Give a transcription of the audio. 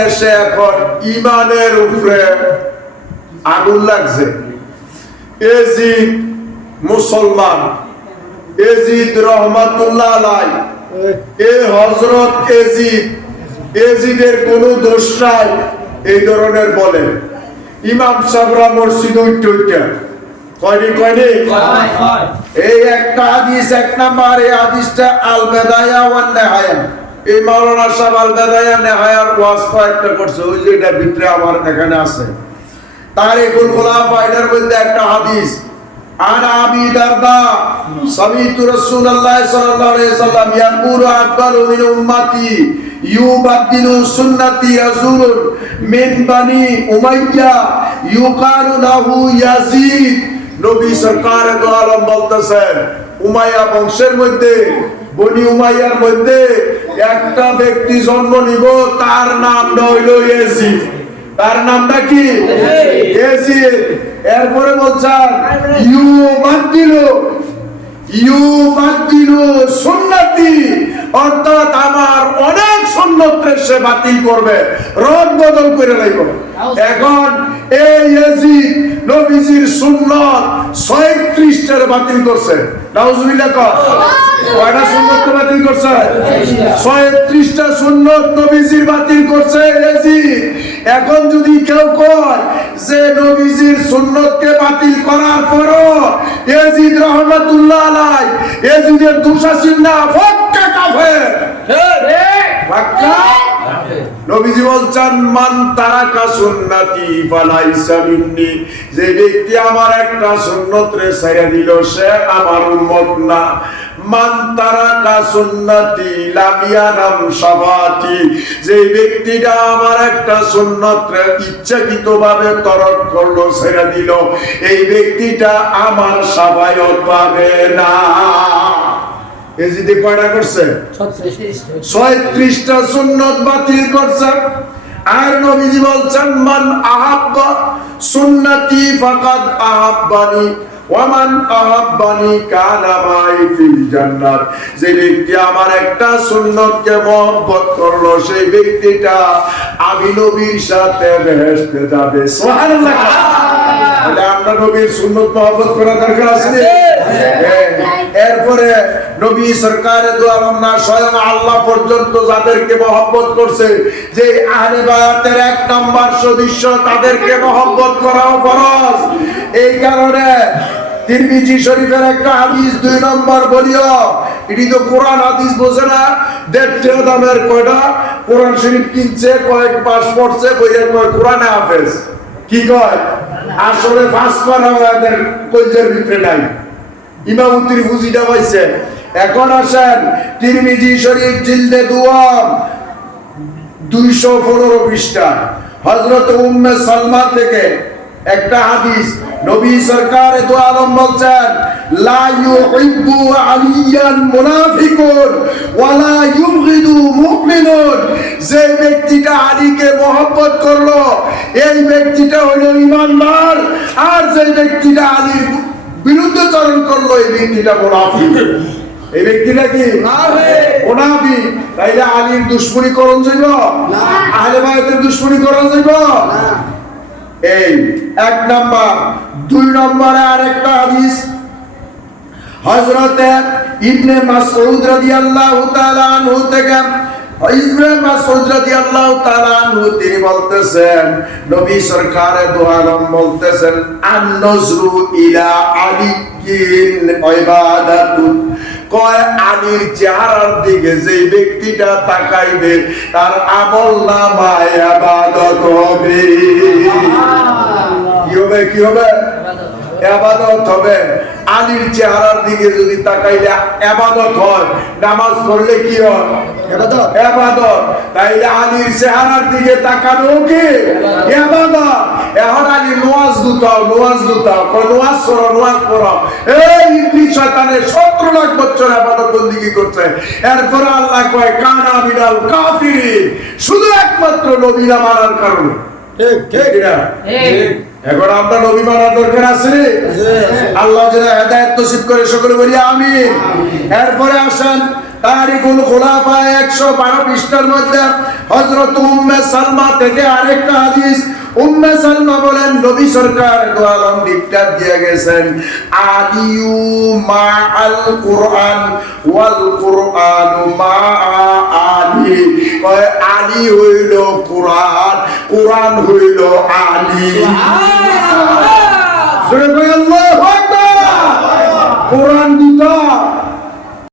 দেশে এখন ইমানের উপরে আগুন লাগছে। এজিদ মুসলমান, এজিদ রহমাতুল্লাহ আলাইহি, এ হযরত এজিদের কোনো দোষ নাই এই ধরনের বলে। ইমাম সাহেবরা মসজিদ উঠতে কয়নি এই একটা হাদিস, এক নাম্বার এই হাদিসটা আল বেদায়া ওয়ান নেহায়া, এই মাওলানা সাহেব আল বেদায়া নেহায়ার ওয়াজ কয়েকটা করছে, ওই যে এটার ভিতরে আমার এখানে আছে তারিকুল খুলাফা, এটার মধ্যে একটা হাদিস আন আবি দারদা সামিতু রাসূলুল্লাহ সাল্লাল্লাহু আলাইহি ওয়াসাল্লাম ইয়াকুলু আকবারু মিন উম্মতি ইউবাদদিলু সুন্নতি রাসূলুন মিন বানি উমাইয়া ইউকালু লাহু ইয়াজিদ। নবী সরকার দো আলম বলতেছেন উমাইয়া বংশের মধ্যে, বনি উমাইয়ার মধ্যে একটা ব্যক্তি জন্ম নিব, তার নামটা হইল ইয়াজিদ। তার নামটা কি? ইয়াজিদ। এরপরে বলছেন ইউবাদদিলু সুন্নতি, অর্থাৎ আমার অনেক সুন্নতকে সে বাতিল করবে, রদ বদল করে লাইব। এখন এই ইয়াজিদ নবীজির সুন্নত 36টা বাতিল করছে। নাউজুবিল্লাহ। কয়টা সুন্নত বাতিল করছে? 36টা সুন্নত নবীজির বাতিল করছে ইয়াজিদ। এখন যদি কেউ কয় যে নবীজির সুন্নতকে বাতিল করার পরও ইয়াজিদ রহমাতুল্লাহ আলাইহি ইয়াজিদের দোষ আছে না, পাক্কা কাফের। পাক্কা। নবীজি বলছেন মান তারাকা সুন্নতি ফালাইসা মিন্নি, যে ব্যক্তি আমার একটা সুন্নত রে ছেড়ে দিল সে আমার উম্মত না। মান তারাকা সুন্নতি লাম ইয়ানাম শাফাতি, যে ব্যক্তিটা আমার একটা সুন্নত রে ইচ্ছাকৃতভাবে তরক করলো, ছেড়ে দিল, এই ব্যক্তিটা আমার শাফায়াত পাবে না। এজিদে কয়টা করছে? 36টা সুন্নত বাতিল করছে। আর নবীজি বলছেন মান আহাব্বা সুন্নতি ফাকাদ আহাব্বানি ওয়া মান আহাব্বানি কানা মাই ফিল জান্নাত, যে ব্যক্তি আমার একটা সুন্নতকে মহব্বত করলো সেই ব্যক্তিটা আমি নবীর সাথে বেহেশতে যাবে। সুবহানাল্লাহ। তাহলে আমরা নবীর সুন্নত মহব্বত করা দরকার আছে। এরপরে নবী সরকারে দো আলম না স্বয়ং আল্লাহ পর্যন্ত যাদেরকে মহব্বত করছে, যে আহলে বায়াতের 1 নাম্বার সদস্য, তাদেরকে মহব্বত করাও ফরজ। এই কারণে তিরমিজি শরীফের একটা হাদিস 2 নম্বর বলিও, এটি তো কোরআন হাদিস বোঝে না, 1.5 দামের কয়টা কোরআন শরীফ কিনছে, কয়েক পাস পড়ছে, কইরে কয় কোরআনে হাফেজ। কি কয়? আসলে পাস করা ওদের কলজের ভিতরে নাই, ইমামতির ফুজিটা পাইছে। এখন আসেন তিরমিজি শরীফ জিলদে 2 215 পৃষ্ঠা হযরত উম্মে সালমা থেকে একটা হাদিস, নবী সরকার দো আলম বলছেন লা ইউহিব্বু আলিয়ান মুনাফিকুন ওয়া লা ইউগিদু মুমিনুন, যে ব্যক্তিটা আলীকে মহব্বত করলো এই ব্যক্তিটা হলো ঈমানদার, আর যে ব্যক্তিটা আলীর বিরুদ্ধাচরণ করলো এই ব্যক্তিটা মুনাফিক। এই ব্যক্তিটা কি? মুনাফিক। তাইলে আলীর দুশমনী করণ যাইব না, আহলে বায়াতের দুশমনী করণ যাইব না। এই 1 নাম্বার। 2 নম্বরে আরেকটা হাদিস হযরত ইবনে মাসউদ রাদিয়াল্লাহু তাআলা আনহু থেকে, ইবনে মাসউদ রাদিয়াল্লাহু তাআলা আনহু তিনি বলতেছেন নবী সরকার দো আলম বলতেছেন আন-নজরু ইলা আলিয়িন ইবাদাতুন, কয় আলীর চেহারার দিকে যে ব্যক্তিটা তাকাইবে তার আমল নামায় ইবাদত হবে। কি হবে? কি হবে? ইবাদত হবে। আলীর চেহারার দিকে যদি তাকাইলে ইবাদত হয়, নামাজ পড়লে কি হয়? ইবাদত। ইবাদত। তাইলে আলীর চেহারার দিকে তাকানো কি ইবাদত। এখন আলী নামাজ গুতাও, কোন নামাজ পড়ো। এই ইবলিস শয়তানের 17 লাখ বছর ইবাদত বندگی করছে। এরপর আল্লাহ কয় কানা মিনাল কাফিরিন, শুধু একমাত্র নবী না মানার কারণে। ঠিক না? ঠিক। এখন আমরা নবী মানার দরকার আছে। আল্লাহ যেন হেদায়েত নসিব করে সকলে বলি আমিন। এরপরে আসেন তারিকুল খুলাফা 112 পৃষ্ঠার মধ্যে হযরত উম্মে সালমা থেকে আরেকটা হাদিস। উম্মে সালমা বলেন নবী সরকার দো আলম ডিক্টেট দিয়ে গেছেন, আলিউ মা আল কুরআন ওয়াল কুরআনু মা আলি। কয় আলী হইল কুরআন, কুরআন হইল আলী। সুবহানাল্লাহ। আল্লাহু আকবার। কুরআন দিত